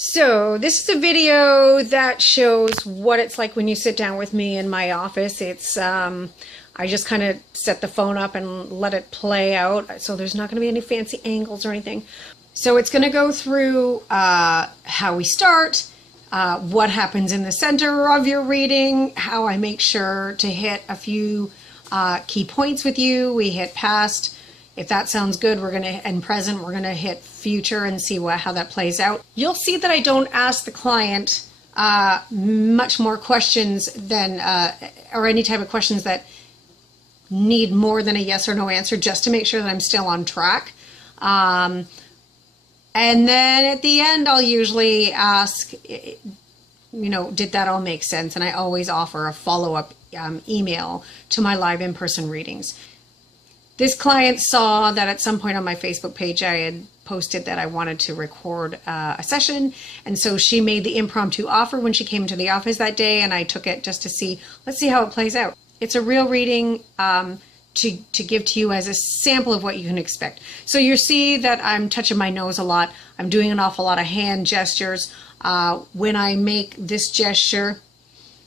So this is a video that shows what it's like when you sit down with me in my office. I just kind of set the phone up and let it play out. So there's not going to be any fancy angles or anything. So it's going to go through how we start, what happens in the center of your reading, how I make sure to hit a few key points with you. We hit past. If that sounds good, and present, we're gonna hit future and see how that plays out. You'll see that I don't ask the client much more questions than, or any type of questions that need more than a yes or no answer, just to make sure that I'm still on track. And then at the end, I'll usually ask, did that all make sense? And I always offer a follow-up email to my live in-person readings. This client saw that at some point on my Facebook page I had posted that I wanted to record a session, and so she made the impromptu offer when she came to the office that day, and I took it just to see, let's see how it plays out. It's a real reading to give to you as a sample of what you can expect. So you see that I'm touching my nose a lot. I'm doing an awful lot of hand gestures. When I make this gesture,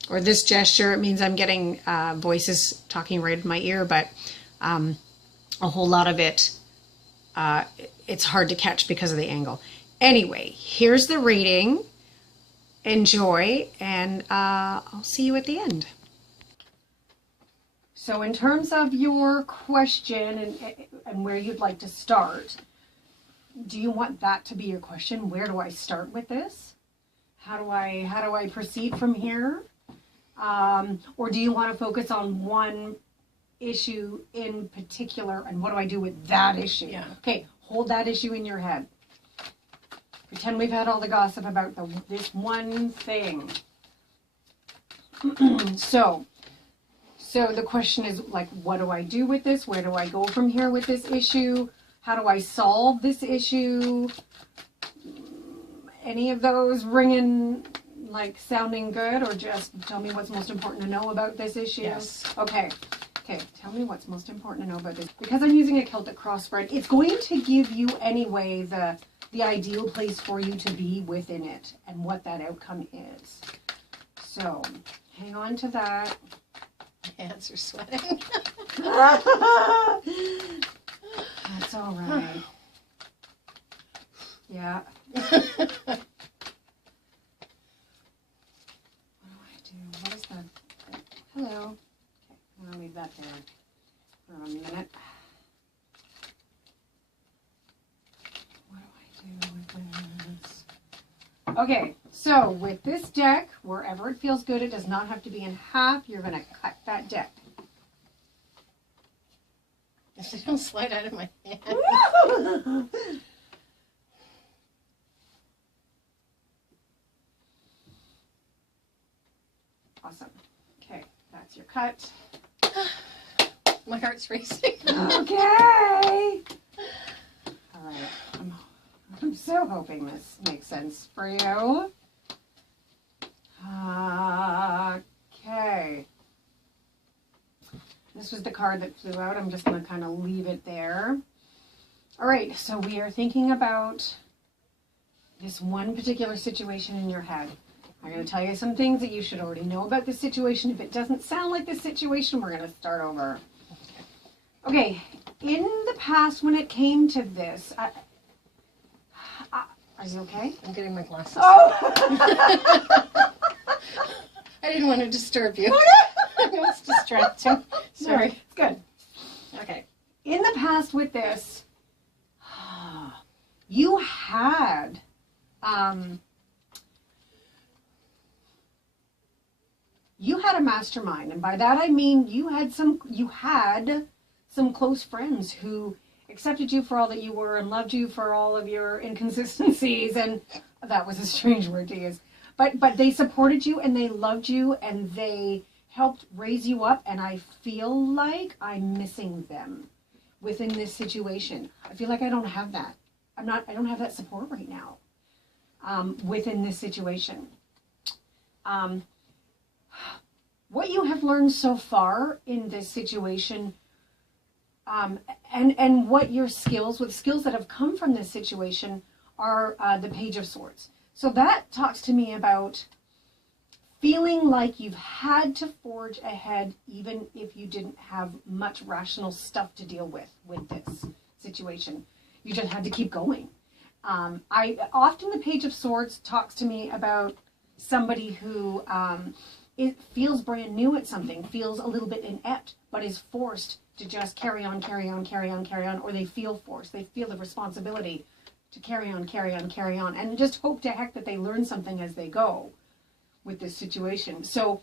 or this gesture, it means I'm getting voices talking right in my ear, but a whole lot of it, it's hard to catch because of the angle. Anyway, here's the reading. Enjoy, and I'll see you at the end. So in terms of your question and where you'd like to start, do you want that to be your question? Where do I start with this? How do I proceed from here? Or do you want to focus on one issue in particular, and what do I do with that issue? Yeah. Okay, hold that issue in your head. Pretend we've had all the gossip about this one thing. So the question is, like, what do I do with this? Where do I go from here with this issue? How do I solve this issue? Any of those ringing, like, sounding good, or just tell me what's most important to know about this issue? Yes. Okay, tell me what's most important to know about this. Because I'm using a Celtic cross spread, it's going to give you anyway the ideal place for you to be within it and what that outcome is. So, hang on to that. My hands are sweating. That's all right. Yeah. What do? What is that? Hello. I'm going to leave that there for a minute. What do I do with this? Okay, so with this deck, wherever it feels good, it does not have to be in half. You're going to cut that deck. They don't slide out of my hand. Awesome. Okay, that's your cut. My heart's racing. Okay. All right. I'm so hoping this makes sense for you. Okay. This was the card that flew out. I'm just going to kind of leave it there. All right. So we are thinking about this one particular situation in your head. I'm going to tell you some things that you should already know about this situation. If it doesn't sound like this situation, we're going to start over. Okay, in the past when it came to this, are you okay? I'm getting my glasses. Oh! I didn't want to disturb you. I know it's distracting. Sorry. No, it's good. Okay, in the past with this, you had, a mastermind, and by that I mean you had some close friends who accepted you for all that you were and loved you for all of your inconsistencies, and that was a strange word to use, but they supported you and they loved you and they helped raise you up, and I feel like I'm missing them within this situation. I feel like I don't have that. I don't have that support right now within this situation. What you have learned so far in this situation, and what your skills that have come from this situation are the Page of Swords. So that talks to me about feeling like you've had to forge ahead even if you didn't have much rational stuff to deal with this situation. You just had to keep going. I often the Page of Swords talks to me about somebody who it feels brand new at something, feels a little bit inept, but is forced to just carry on, or they feel forced. They feel the responsibility to carry on, and just hope to heck that they learn something as they go with this situation. So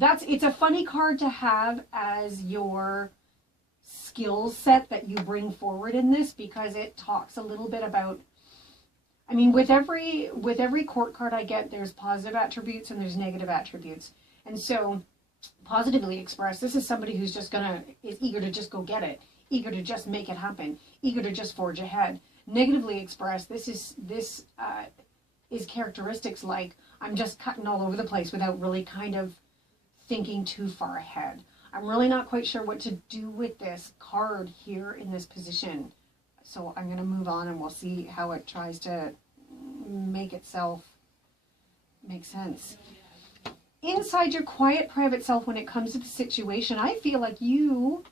it's a funny card to have as your skill set that you bring forward in this, because it talks a little bit about, I mean, with every court card I get, there's positive attributes and there's negative attributes. And so positively expressed, this is somebody who's just is eager to just go get it, eager to just make it happen, eager to just forge ahead. Negatively expressed, this is characteristics like, I'm just cutting all over the place without really kind of thinking too far ahead. I'm really not quite sure what to do with this card here in this position. So I'm going to move on and we'll see how it tries to make itself make sense. Inside your quiet, private self, when it comes to the situation, I feel like you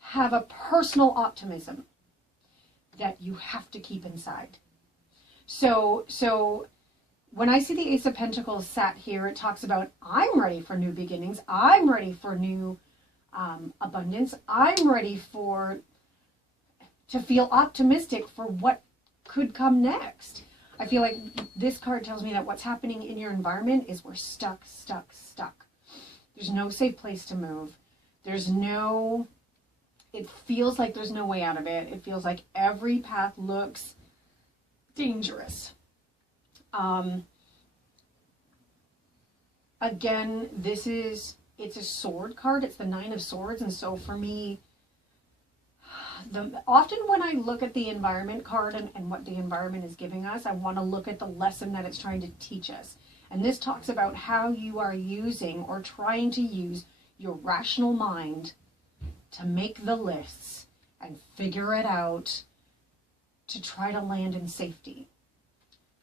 have a personal optimism that you have to keep inside. So when I see the Ace of Pentacles sat here, it talks about, I'm ready for new beginnings. I'm ready for new abundance. I'm ready to feel optimistic for what could come next. I feel like this card tells me that what's happening in your environment is we're stuck. There's no safe place to move. It feels like there's no way out of it. It feels like every path looks dangerous. Again, it's a sword card. It's the Nine of Swords. And so for me, often when I look at the environment card and what the environment is giving us, I want to look at the lesson that it's trying to teach us. And this talks about how you are using or trying to use your rational mind to make the lists and figure it out to try to land in safety.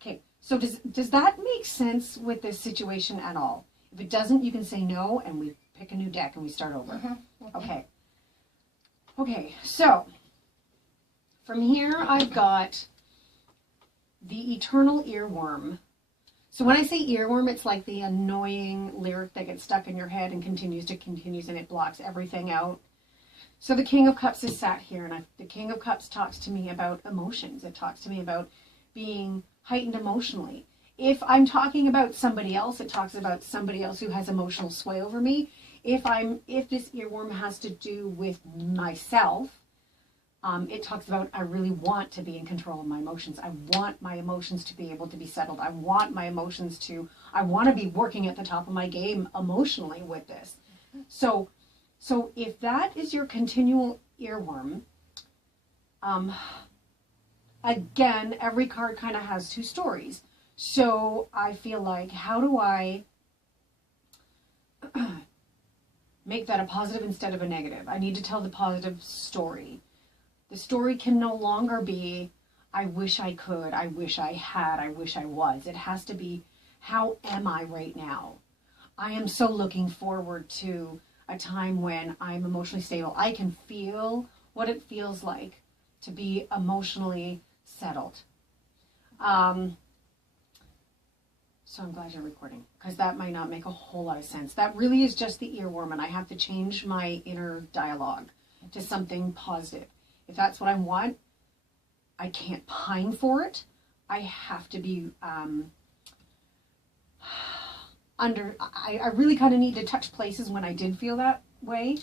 Okay, so does that make sense with this situation at all? If it doesn't, you can say no, and we pick a new deck and we start over. Okay. Okay, so from here I've got the Eternal Earworm. So when I say earworm, it's like the annoying lyric that gets stuck in your head and continues and it blocks everything out. So the King of Cups is sat here, and the King of Cups talks to me about emotions. It talks to me about being heightened emotionally. If I'm talking about somebody else, it talks about somebody else who has emotional sway over me. If this earworm has to do with myself, it talks about I really want to be in control of my emotions. I want my emotions to be able to be settled. I want to be working at the top of my game emotionally with this. So if that is your continual earworm, again, every card kind of has two stories. So I feel like, how do I make that a positive instead of a negative? I need to tell the positive story. The story can no longer be, I wish I could, I wish I had, I wish I was. It has to be, how am I right now? I am so looking forward to a time when I'm emotionally stable. I can feel what it feels like to be emotionally settled. So I'm glad you're recording, because that might not make a whole lot of sense. That really is just the earworm, and I have to change my inner dialogue to something positive. If that's what I want, I can't pine for it. I have to be I really kind of need to touch places when I did feel that way.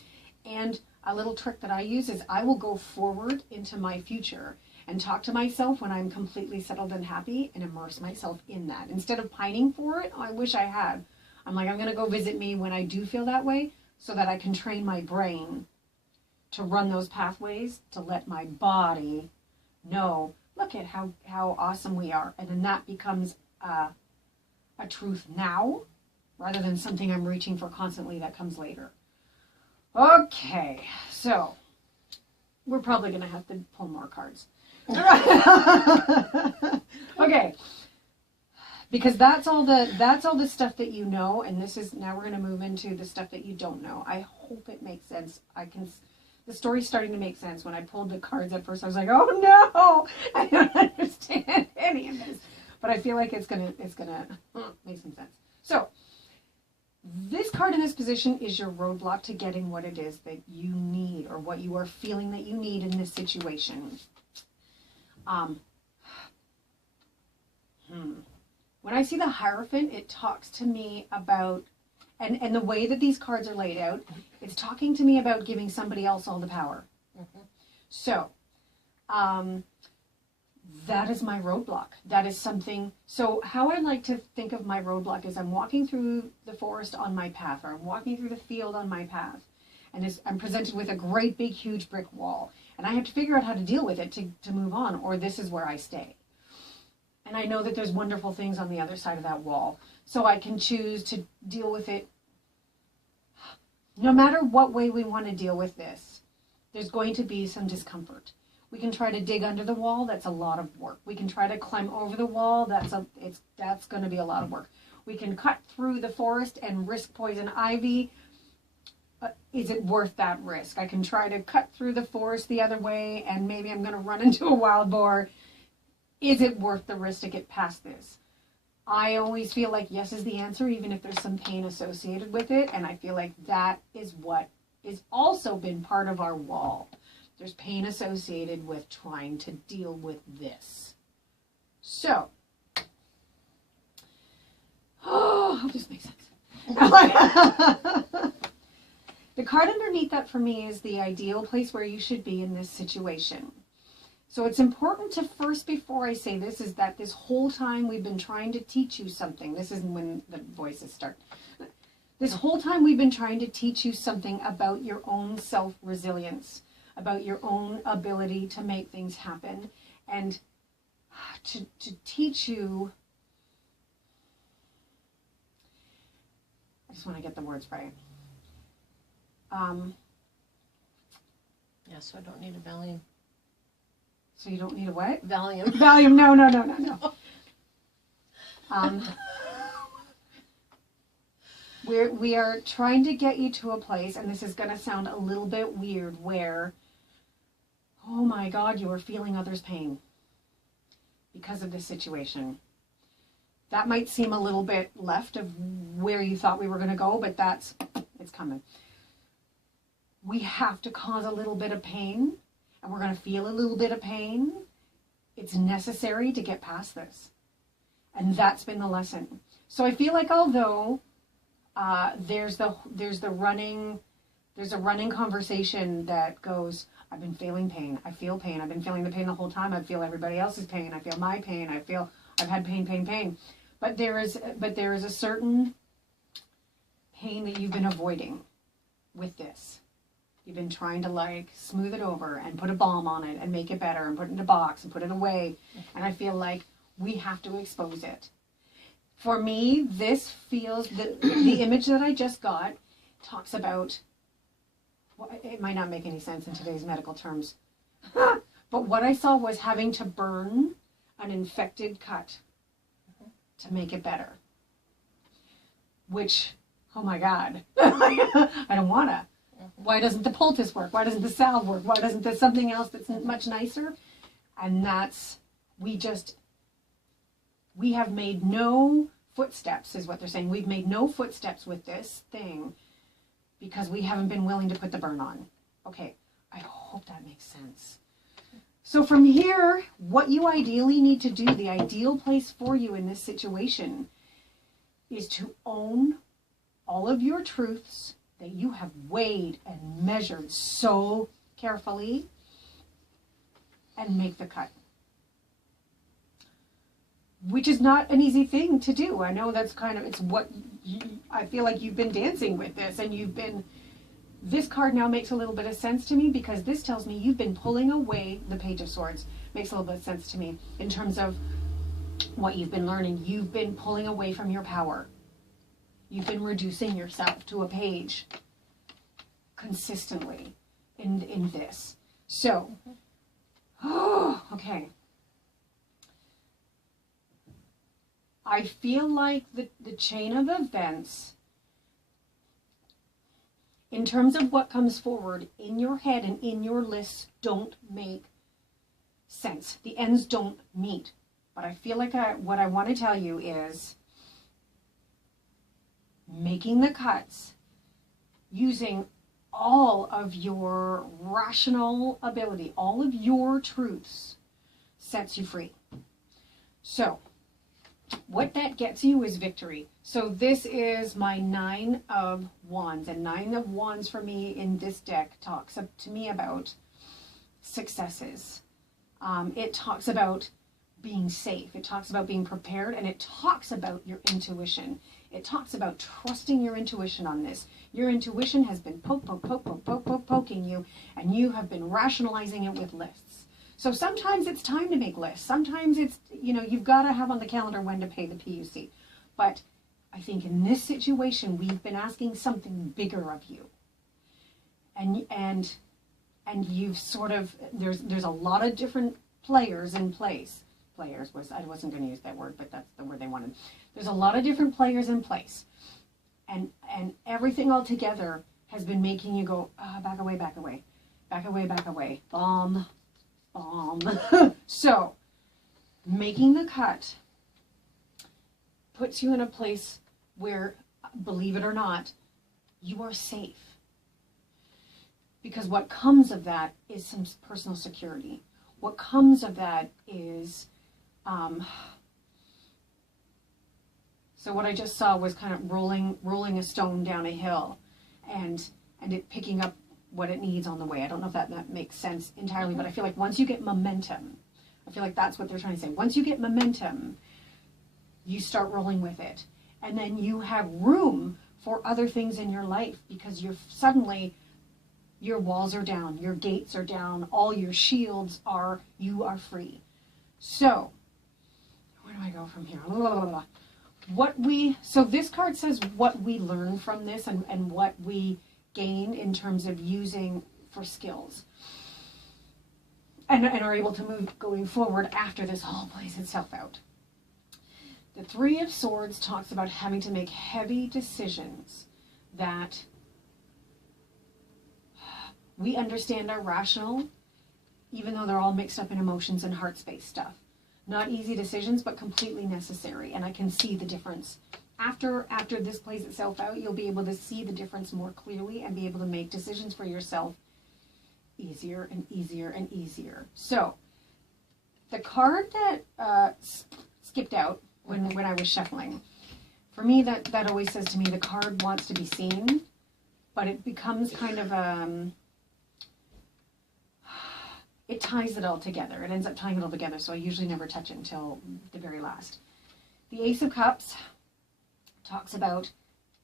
And a little trick that I use is I will go forward into my future and talk to myself when I'm completely settled and happy and immerse myself in that. Instead of pining for it, I wish I had. I'm like, I'm going to go visit me when I do feel that way so that I can train my brain to run those pathways, to let my body know, look at how awesome we are. And then that becomes a truth now rather than something I'm reaching for constantly that comes later. Okay, so we're probably going to have to pull more cards. Okay, Because that's all the stuff that you know, and this is, now we're going to move into the stuff that you don't know. I hope it makes sense. The story's starting to make sense. When I pulled the cards at first, I was like, oh no, I don't understand any of this. But I feel like it's gonna make some sense. So, this card in this position is your roadblock to getting what it is that you need, or what you are feeling that you need in this situation. When I see the Hierophant, it talks to me about, and the way that these cards are laid out, it's talking to me about giving somebody else all the power. So, that is my roadblock. That is something. So how I like to think of my roadblock is I'm walking through the forest on my path, or I'm walking through the field on my path, and I'm presented with a great big huge brick wall, and I have to figure out how to deal with it to move on, or this is where I stay. And I know that there's wonderful things on the other side of that wall, so I can choose to deal with it. No matter what way we want to deal with this, there's going to be some discomfort. We can try to dig under the wall. That's a lot of work. We can try to climb over the wall. That's going to be a lot of work. We can cut through the forest and risk poison ivy. Is it worth that risk? I can try to cut through the forest the other way, and maybe I'm going to run into a wild boar. Is it worth the risk to get past this? I always feel like yes is the answer, even if there's some pain associated with it. And I feel like that is what is also been part of our wall. There's pain associated with trying to deal with this. So, I hope this makes sense. The card underneath that for me is the ideal place where you should be in this situation. So it's important to first, before I say this, is that this whole time we've been trying to teach you something. This is when the voices start. This whole time we've been trying to teach you something about your own self-resilience, about your own ability to make things happen, and to teach you. I just want to get the words right. Yeah, so I don't need a Valium. So you don't need a what? Valium. Valium, no. We are trying to get you to a place, and this is going to sound a little bit weird, where, oh my God, you are feeling others' pain because of this situation. That might seem a little bit left of where you thought we were going to go, but it's coming. We have to cause a little bit of pain, and we're going to feel a little bit of pain. It's necessary to get past this. And that's been the lesson. So I feel like although there's a running conversation that goes, I've been feeling pain. I feel pain. I've been feeling the pain the whole time. I feel everybody else's pain. I feel my pain. I've had pain. But there is a certain pain that you've been avoiding with this. You've been trying to smooth it over and put a balm on it and make it better and put it in a box and put it away. And I feel like we have to expose it. For me, this feels, the image that I just got talks about, well, it might not make any sense in today's medical terms, but what I saw was having to burn an infected cut to make it better. Which, oh my God, I don't want to. Why doesn't the poultice work? Why doesn't the salve work? Why doesn't there something else that's much nicer? And that's, we have made no footsteps, is what they're saying. We've made no footsteps with this thing because we haven't been willing to put the burn on. Okay, I hope that makes sense. So from here, what you ideally need to do, the ideal place for you in this situation, is to own all of your truths that you have weighed and measured so carefully, and make the cut. Which is not an easy thing to do. I know that's it's what I feel like you've been dancing with this, and this card now makes a little bit of sense to me, because this tells me you've been pulling away. The Page of Swords makes a little bit of sense to me in terms of what you've been learning. You've been pulling away from your power. You've been reducing yourself to a page consistently in this. So, okay. I feel like the chain of events, in terms of what comes forward in your head and in your lists, don't make sense. The ends don't meet. But I feel like what I want to tell you is making the cuts, using all of your rational ability, all of your truths, sets you free. So what that gets you is victory. So this is my 9 of Wands, and 9 of Wands for me in this deck talks to me about successes. It talks about being safe. It talks about being prepared, and it talks about your intuition. It talks about trusting your intuition on this. Your intuition has been poking you, and you have been rationalizing it with lists. So sometimes it's time to make lists. Sometimes it's, you've got to have on the calendar when to pay the PUC. But I think in this situation, we've been asking something bigger of you. And you've sort of, there's a lot of different players in place. I wasn't going to use that word, but that's the word they wanted. There's a lot of different players in place. And everything all together has been making you go, back away, back away, back away, back away. Bomb. So, making the cut puts you in a place where, believe it or not, you are safe. Because what comes of that is some personal security. What comes of that is, so what I just saw was kind of rolling a stone down a hill and it picking up what it needs on the way. I don't know if that makes sense entirely, but I feel like once you get momentum, I feel like that's what they're trying to say. Once you get momentum, you start rolling with it. And then you have room for other things in your life because suddenly your walls are down, your gates are down, all your shields are, you are free. So, where do I go from here? So this card says what we learn from this and what we gain in terms of using for skills. And are able to move going forward after this all plays itself out. The 3 of Swords talks about having to make heavy decisions that we understand are rational, even though they're all mixed up in emotions and heart space stuff. Not easy decisions, but completely necessary. And I can see the difference. After this plays itself out, you'll be able to see the difference more clearly and be able to make decisions for yourself easier and easier and easier. So, the card that skipped out when I was shuffling, for me, that always says to me the card wants to be seen, but it becomes kind of it ties it all together. It ends up tying it all together, so I usually never touch it until the very last. The Ace of Cups talks about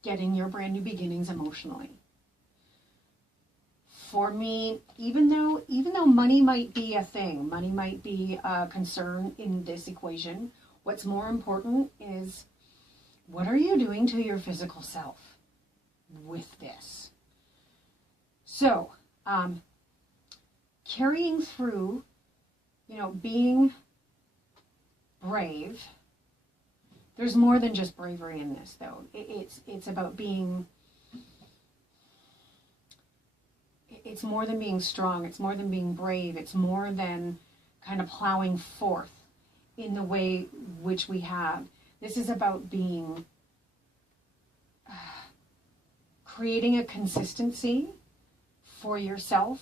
getting your brand new beginnings emotionally. For me, even though money might be a thing, money might be a concern in this equation, what's more important is what are you doing to your physical self with this? So, carrying through, being brave. There's more than just bravery in this, though. It's about being. It's more than being strong. It's more than being brave. It's more than kind of plowing forth in the way which we have. This is about being creating a consistency for yourself.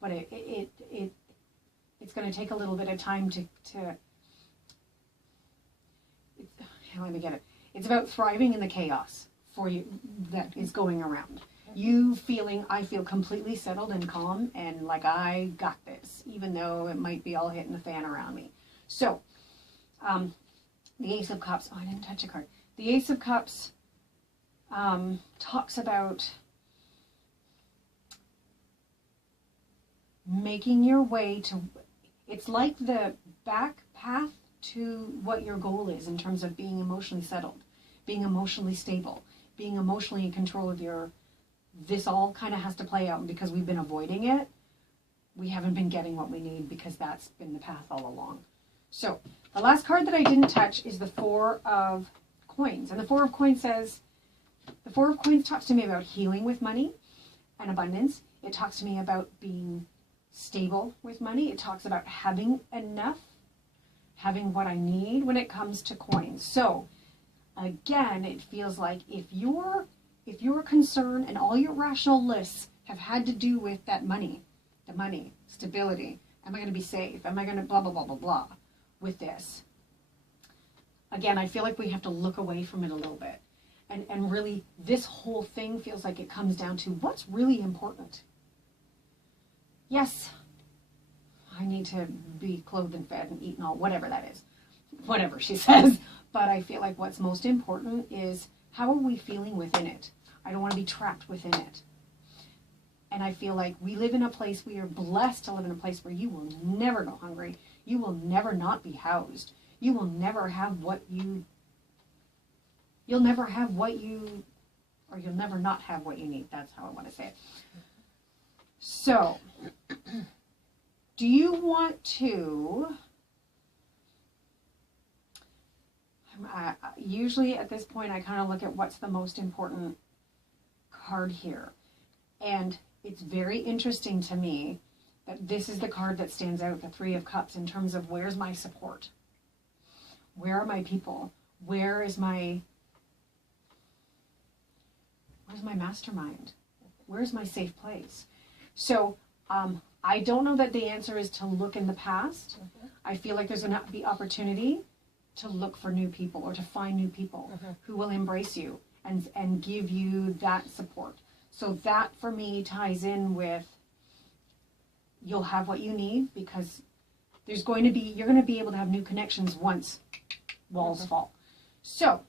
But it's going to take a little bit of time to let me get it. It's about thriving in the chaos for you that is going around. You feeling, I feel completely settled and calm and like I got this, even though it might be all hitting the fan around me. So, the Ace of Cups, I didn't touch a card. The Ace of Cups talks about making your way to, it's like the back path to what your goal is in terms of being emotionally settled, being emotionally stable, being emotionally in control of this all kind of has to play out, and because we've been avoiding it, we haven't been getting what we need because that's been the path all along. So the last card that I didn't touch is the Four of Coins. And the Four of Coins says, the Four of Coins talks to me about healing with money and abundance. It talks to me about being stable with money. It talks about having enough, having what I need when it comes to coins. So again, it feels like if your concern and all your rational lists have had to do with that money, the money, stability, am I going to be safe? Am I going to blah, blah, blah, blah, blah with this? Again, I feel like we have to look away from it a little bit. And really, this whole thing feels like it comes down to what's really important. Yes, I need to be clothed and fed and eat and all, whatever that is. Whatever she says. But I feel like what's most important is how are we feeling within it? I don't want to be trapped within it. And I feel like we live in a place, we are blessed to live in a place where you will never go hungry. You will never not be housed. You will never have you'll never have what you, or you'll never not have what you need. That's how I want to say it. So, do you want to, usually at this point I kind of look at what's the most important card here. And it's very interesting to me that this is the card that stands out, the Three of Cups, in terms of where's my support? Where are my people? Where's my mastermind? Where's my safe place? So I don't know that the answer is to look in the past. I feel like there's going to be opportunity to look for new people or to find new people who will embrace you and give you that support. So that for me ties in with you'll have what you need, because you're going to be able to have new connections once walls fall. So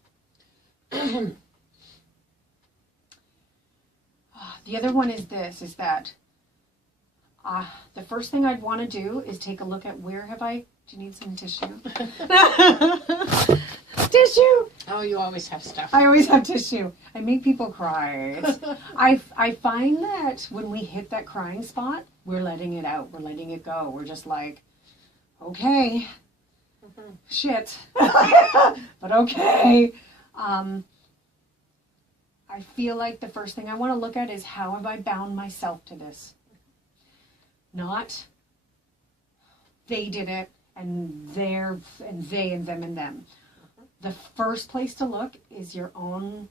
the other one is this, is that the first thing I'd want to do is take a look at do you need some tissue? Tissue! Oh, you always have stuff. I always have tissue. I make people cry. I find that when we hit that crying spot, we're letting it out. We're letting it go. We're just like, okay, shit, but okay. I feel like the first thing I want to look at is how have I bound myself to this? Not they did it and they and them and them. The first place to look is your own.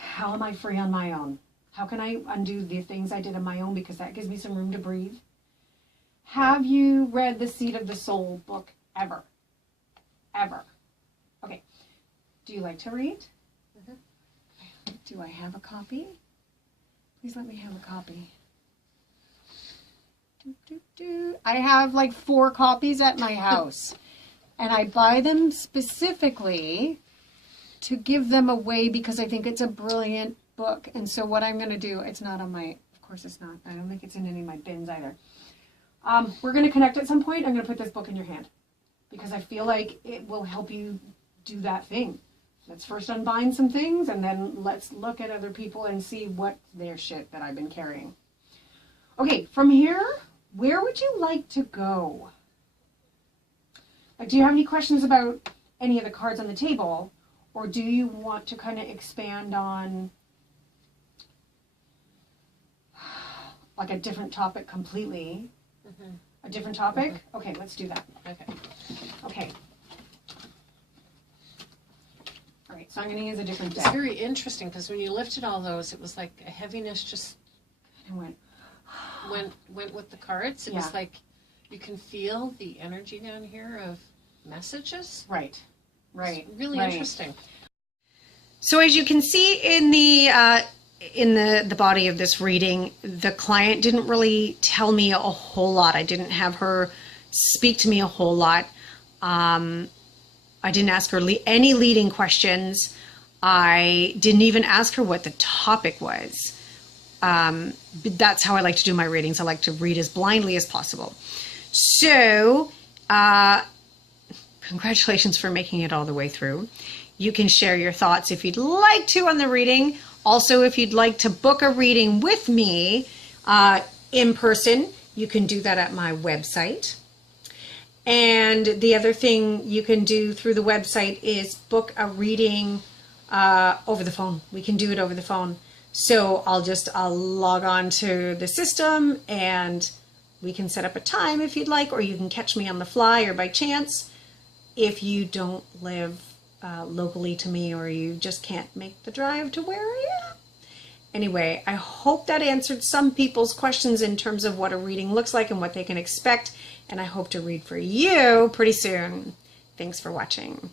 How am I free on my own? How can I undo the things I did on my own, because that gives me some room to breathe? Have you read the Seed of the Soul book ever? Ever? Okay. Do you like to read? Do I have a copy? Please let me have a copy. I have like 4 copies at my house. And I buy them specifically to give them away because I think it's a brilliant book. And so what I'm going to do, it's not on my, of course it's not. I don't think it's in any of my bins either. We're going to connect at some point. I'm going to put this book in your hand because I feel like it will help you do that thing. Let's first unbind some things and then let's look at other people and see what their shit that I've been carrying. Okay, from here, where would you like to go? Like, do you have any questions about any of the cards on the table? Or do you want to kind of expand on like a different topic completely? A different topic? Okay, let's do that. Okay. All right, so I'm going to use a different deck. It's very interesting because when you lifted all those, it was like a heaviness just went with the cards. It was like you can feel the energy down here of messages. Right. It's really interesting. So as you can see in the body of this reading, the client didn't really tell me a whole lot. I didn't have her speak to me a whole lot. I didn't ask her any leading questions. I didn't even ask her what the topic was. That's how I like to do my readings. I like to read as blindly as possible. So, congratulations for making it all the way through. You can share your thoughts if you'd like to on the reading. Also, if you'd like to book a reading with me in person, you can do that at my website. And the other thing you can do through the website is book a reading over the phone. We can do it over the phone. So I'll log on to the system and we can set up a time if you'd like, or you can catch me on the fly or by chance if you don't live locally to me or you just can't make the drive to where I am. Anyway, I hope that answered some people's questions in terms of what a reading looks like and what they can expect, and I hope to read for you pretty soon. Thanks for watching.